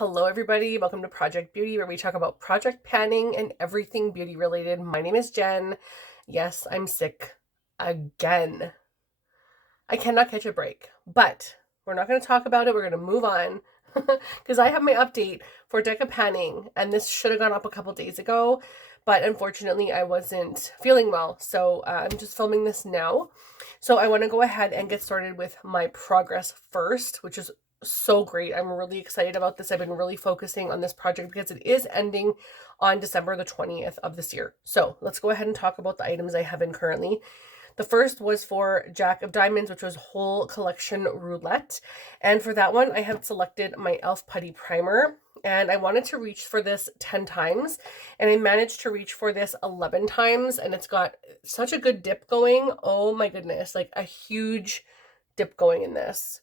Hello everybody, welcome to Project Beauty, where we talk about project planning and everything beauty related. My name is Jen. Yes, I'm sick again. I cannot catch a break, but we're not going to talk about it. We're going to move on because I have my update for Deca Panning, and this should have gone up a couple days ago, but unfortunately I wasn't feeling well, so I'm just filming this now. So I want to go ahead and get started with my progress first, which is so great. I'm really excited about this. I've been really focusing on this project because it is ending on December the 20th of this year. So let's go ahead and talk about the items I have in currently. The first was for Jack of Diamonds, which was Whole Collection Roulette. And for that one, I have selected my e.l.f. Putty Primer. And I wanted to reach for this 10 times. And I managed to reach for this 11 times. And it's got such a good dip going. Oh my goodness, like a huge dip going in this.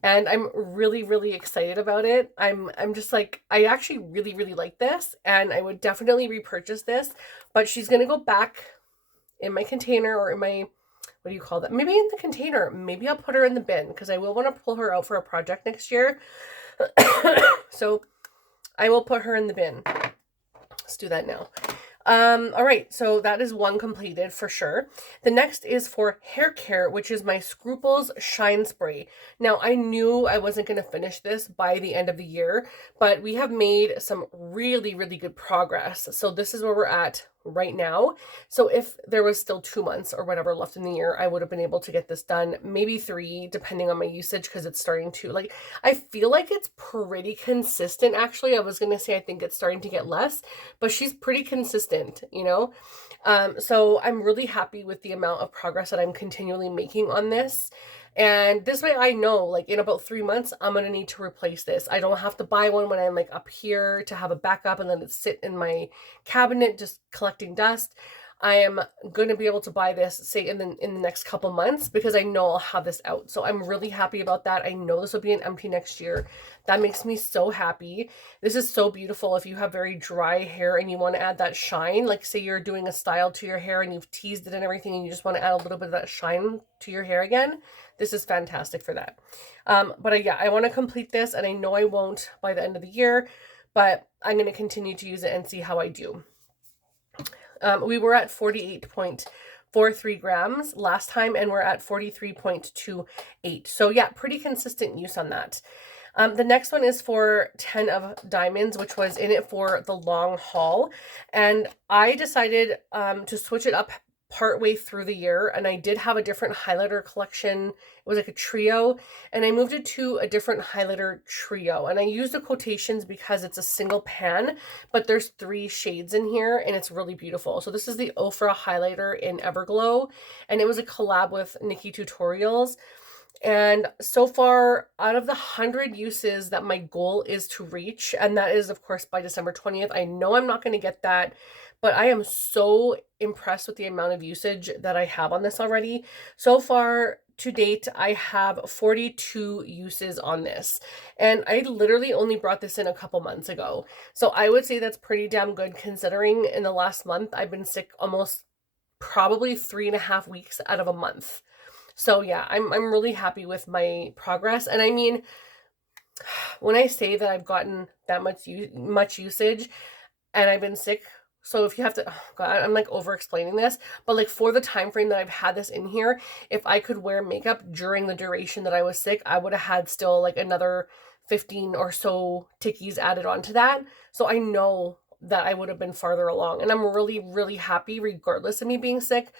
And I'm really, really excited about it. I'm just like, I actually really, really like this. And I would definitely repurchase this. But she's going to go back in my container, or in my, what do you call that? Maybe in the container. Maybe I'll put her in the bin because I will want to pull her out for a project next year. So I will put her in the bin. Let's do that now. All right, so that is one completed for sure. The next is for hair care, which is my Scruples Shine Spray. Now, I knew I wasn't going to finish this by the end of the year, but we have made some really, really good progress. So this is where we're at right now. So if there was still 2 months or whatever left in the year, I would have been able to get this done, maybe 3, depending on my usage, because it's starting to, like, I feel like it's pretty consistent. Actually, I was going to say I think it's starting to get less, but she's pretty consistent, you know? So I'm really happy with the amount of progress that I'm continually making on this. And this way I know, like, in about 3 months, I'm going to need to replace this. I don't have to buy one when I'm like up here to have a backup and then it sit in my cabinet just collecting dust. I am going to be able to buy this, say, in the next couple months, because I know I'll have this out. So I'm really happy about that. I know this will be an empty next year. That makes me so happy. This is so beautiful if you have very dry hair and you want to add that shine. Like, say you're doing a style to your hair and you've teased it and everything and you just want to add a little bit of that shine to your hair again. This is fantastic for that. But yeah, I want to complete this, and I know I won't by the end of the year, but I'm going to continue to use it and see how I do. We were at 48.43 grams last time, and we're at 43.28. So yeah, pretty consistent use on that. The next one is for 10 of Diamonds, which was in it for the long haul. And I decided to switch it up partway through the year, and I did have a different highlighter collection. It was like a trio, and I moved it to a different highlighter trio, and I used the quotations because it's a single pan, but there's 3 shades in here, and it's really beautiful. So this is the Ofra highlighter in Everglow, and it was a collab with Nikkie Tutorials. And so far, out of the 100 uses that my goal is to reach, and that is, of course, by December 20th, I know I'm not going to get that, but I am so impressed with the amount of usage that I have on this already. So far, to date, I have 42 uses on this, and I literally only brought this in a couple months ago. So I would say that's pretty damn good, considering in the last month, I've been sick almost probably 3.5 weeks out of a month. So yeah, I'm really happy with my progress. And I mean, when I say that I've gotten that much usage and I've been sick, so if you have to, oh God, I'm like over explaining this, but like for the time frame that I've had this in here, if I could wear makeup during the duration that I was sick, I would have had still like another 15 or so tickies added onto that. So I know that I would have been farther along, and I'm really, really happy, regardless of me being sick,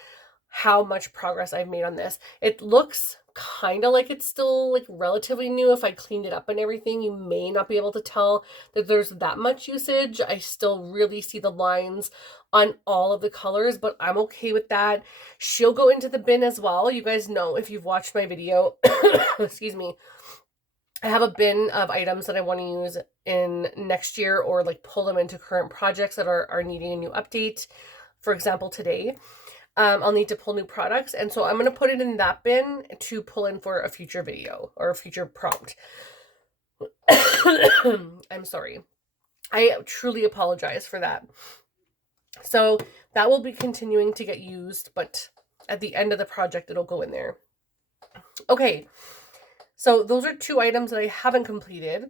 how much progress I've made on this. It looks kind of like it's still like relatively new. If I cleaned it up and everything, you may not be able to tell that there's that much usage. I still really see the lines on all of the colors, but I'm okay with that. She'll go into the bin as well. You guys know, if you've watched my video, excuse me, I have a bin of items that I want to use in next year, or like pull them into current projects that are needing a new update. For example, today, I'll need to pull new products, and so I'm going to put it in that bin to pull in for a future video or a future prompt. I'm sorry. I truly apologize for that. So that will be continuing to get used, but at the end of the project, it'll go in there. Okay, so those are 2 items that I haven't completed.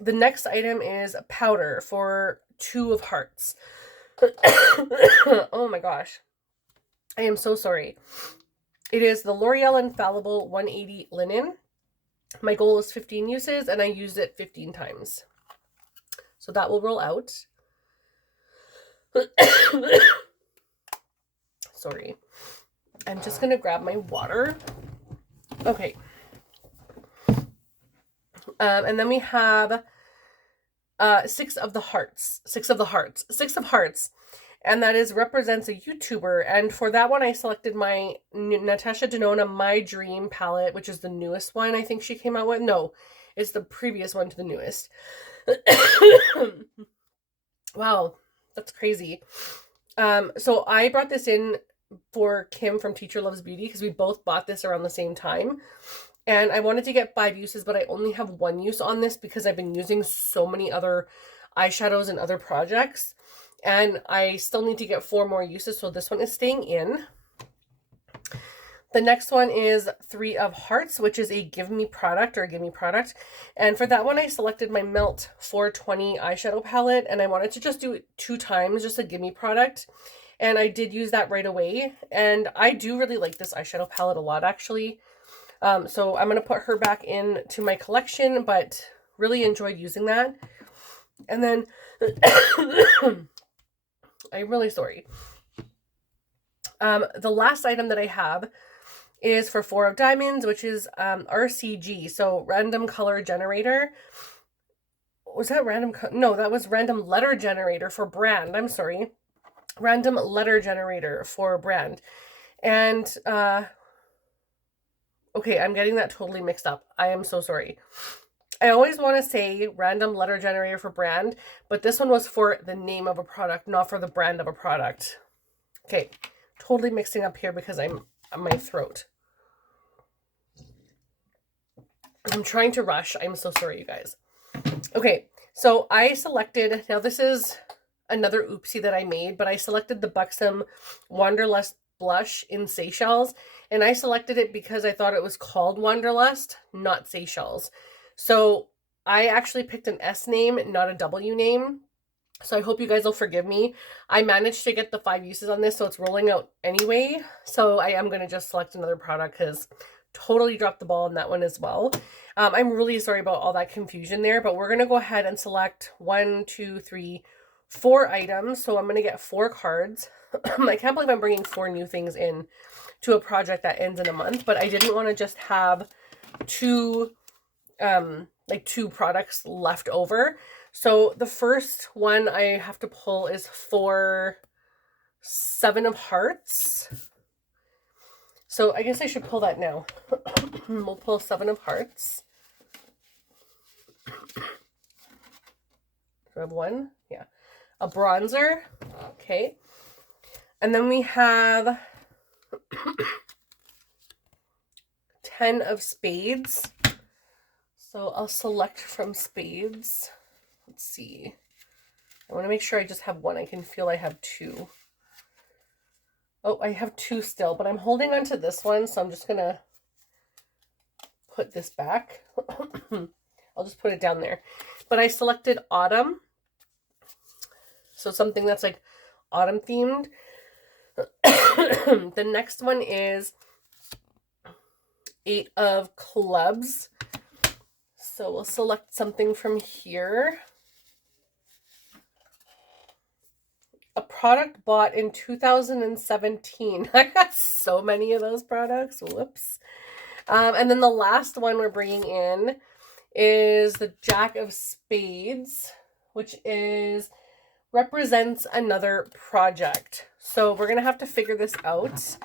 The next item is powder for 2 of hearts. Oh my gosh. I am so sorry. It is the L'Oreal Infallible 180 Linen. My goal is 15 uses, and I used it 15 times. So that will roll out. Sorry. I'm just going to grab my water. Okay. And then we have 6 of hearts. And that represents a YouTuber. And for that one, I selected my Natasha Denona My Dream palette, which is the newest one I think she came out with. No, it's the previous one to the newest. Wow, that's crazy. So I brought this in for Kim from Teacher Loves Beauty because we both bought this around the same time. And I wanted to get 5 uses, but I only have 1 use on this because I've been using so many other eyeshadows and other projects. And I still need to get 4 more uses, so this one is staying in. The next one is 3 of Hearts, which is a Give Me product. And for that one, I selected my Melt 420 eyeshadow palette, and I wanted to just do it 2 times, just a Give Me product. And I did use that right away. And I do really like this eyeshadow palette a lot, actually. So I'm going to put her back into my collection, but really enjoyed using that. And then, I'm really sorry. The last item that I have is for 4 of Diamonds, which is RCG, so Random Color Generator. Was that random? No, that was Random Letter Generator for brand. I'm sorry. Random Letter Generator for brand. And, okay, I'm getting that totally mixed up. I am so sorry. I always want to say Random Letter Generator for brand, but this one was for the name of a product, not for the brand of a product. Okay, totally mixing up here because I'm on my throat. I'm trying to rush. I'm so sorry, you guys. Okay, so I selected, now this is another oopsie that I made, but I selected the Buxom Wanderlust blush in Seychelles, and I selected it because I thought it was called Wanderlust, not Seychelles. So I actually picked an S name, not a W name. So I hope you guys will forgive me. I managed to get the 5 uses on this, so it's rolling out anyway. So I am going to just select another product because totally dropped the ball on that one as well. I'm really sorry about all that confusion there, but we're going to go ahead and select 1, 2, 3, 4 items. So I'm going to get 4 cards. I can't believe I'm bringing 4 new things in to a project that ends in a month, but I didn't want to just have 2 products left over. So the first one I have to pull is for 7 of Hearts. So I guess I should pull that now. We'll pull 7 of Hearts. So I have 1. Yeah. A bronzer. Okay. And then we have 10 of Spades. So I'll select from Spades. Let's see. I want to make sure I just have 1. I can feel I have 2. Oh, I have 2 still, but I'm holding on to this one, so I'm just going to put this back. I'll just put it down there. But I selected Autumn. So something that's like autumn themed. The next one is 8 of Clubs. So we'll select something from here. A product bought in 2017. I got so many of those products. Whoops. And then the last one we're bringing in is the Jack of Spades, which represents another project. So we're going to have to figure this out.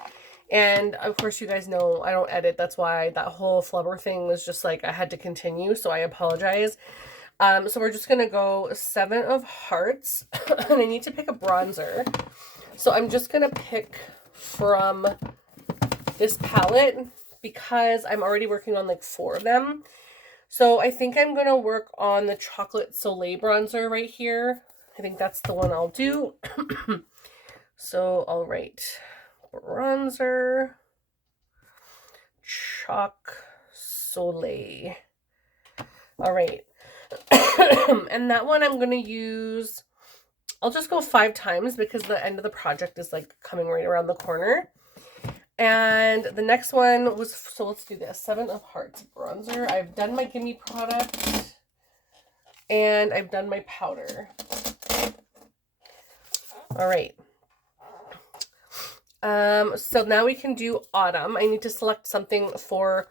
And of course, you guys know I don't edit. That's why that whole flubber thing was just like I had to continue. So I apologize. So we're just going to go 7 of Hearts. And I need to pick a bronzer. So I'm just going to pick from this palette because I'm already working on like 4 of them. So I think I'm going to work on the Chocolate Soleil bronzer right here. I think that's the one I'll do. So I'll write bronzer, Choc Soleil. All right. And that one I'm going to use, I'll just go 5 times because the end of the project is like coming right around the corner. And the next one was, so let's do this, 7 of Hearts bronzer. I've done my Gimme product and I've done my powder. All right. So now we can do autumn. I need to select something for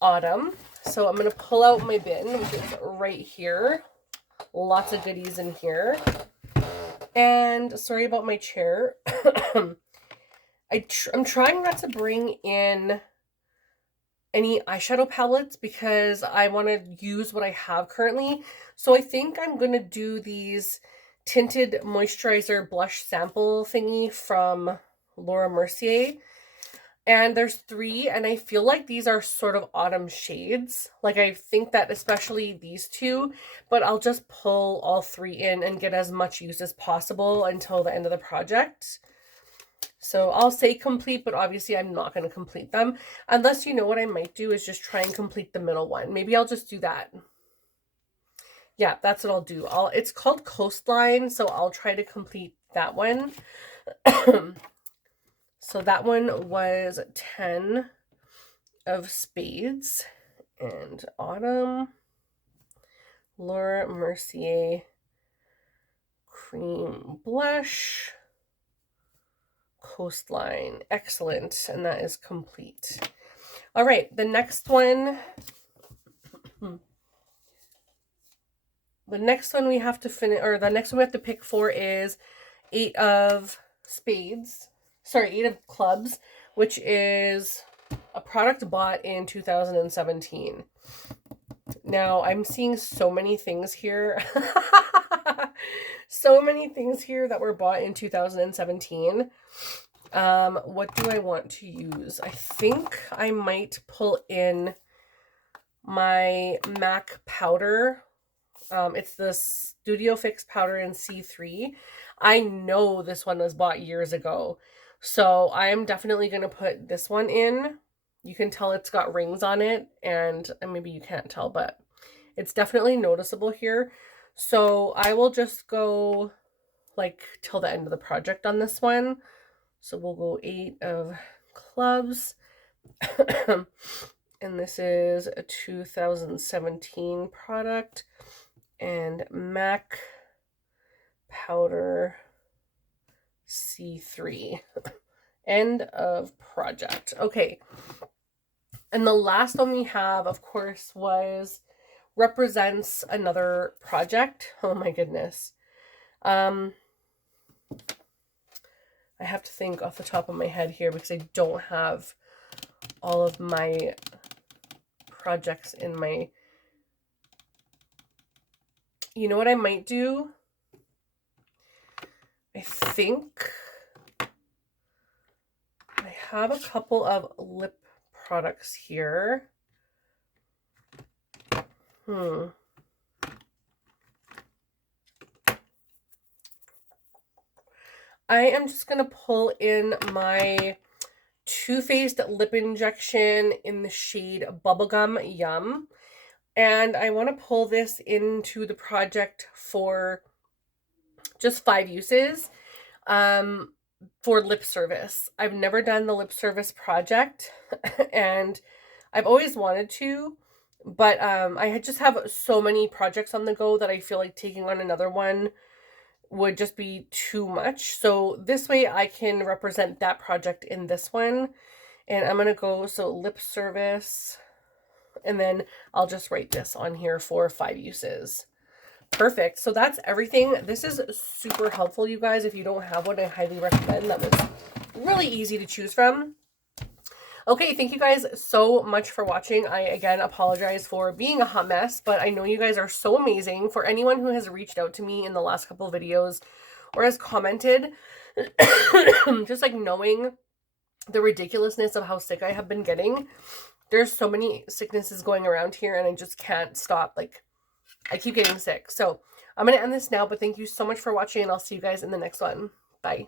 autumn. So I'm going to pull out my bin, which is right here. Lots of goodies in here. And sorry about my chair. I'm trying not to bring in any eyeshadow palettes because I want to use what I have currently. So I think I'm going to do these tinted moisturizer blush sample thingy from Laura Mercier. And there's 3, and I feel like these are sort of autumn shades. Like, I think that especially these 2, but I'll just pull all 3 in and get as much use as possible until the end of the project. So I'll say complete, but obviously I'm not going to complete them. Unless, you know, what I might do is just try and complete the middle one. Maybe I'll just do that. Yeah, that's what I'll do. It's called Coastline, so I'll try to complete that one. So that one was 10 of Spades and Autumn. Laura Mercier Cream Blush. Coastline. Excellent. And that is complete. All right, the next one. The next one we have to finish, or the next one we have to pick for is 8 of Spades. Sorry, 8 of Clubs, which is a product bought in 2017. Now, I'm seeing so many things here. So many things here that were bought in 2017. What do I want to use? I think I might pull in my MAC powder. It's the Studio Fix powder in C3. I know this one was bought years ago. So I am definitely going to put this one in. You can tell it's got rings on it, and maybe you can't tell, but it's definitely noticeable here. So I will just go like till the end of the project on this one. So we'll go 8 of Clubs. And this is a 2017 product. And MAC powder C3. End of project. Okay. And the last one we have, of course, represents another project. Oh my goodness. I have to think off the top of my head here because I don't have all of my projects in my... You know what I might do? I think I have a couple of lip products here. I am just going to pull in my Too Faced lip injection in the shade Bubblegum Yum. And I want to pull this into the project for just 5 uses for lip service. I've never done the lip service project and I've always wanted to, but I just have so many projects on the go that I feel like taking on another one would just be too much. So this way I can represent that project in this one. And I'm going to go, so lip service, and then I'll just write this on here for 5 uses. Perfect. So that's everything. This is super helpful, you guys. If you don't have one, I highly recommend. That was really easy to choose from. Okay, thank you guys so much for watching. I, again, apologize for being a hot mess, but I know you guys are so amazing. For anyone who has reached out to me in the last couple of videos or has commented, just like knowing the ridiculousness of how sick I have been getting. There's so many sicknesses going around here and I just can't stop. Like, I keep getting sick. So I'm going to end this now, but thank you so much for watching and I'll see you guys in the next one. Bye.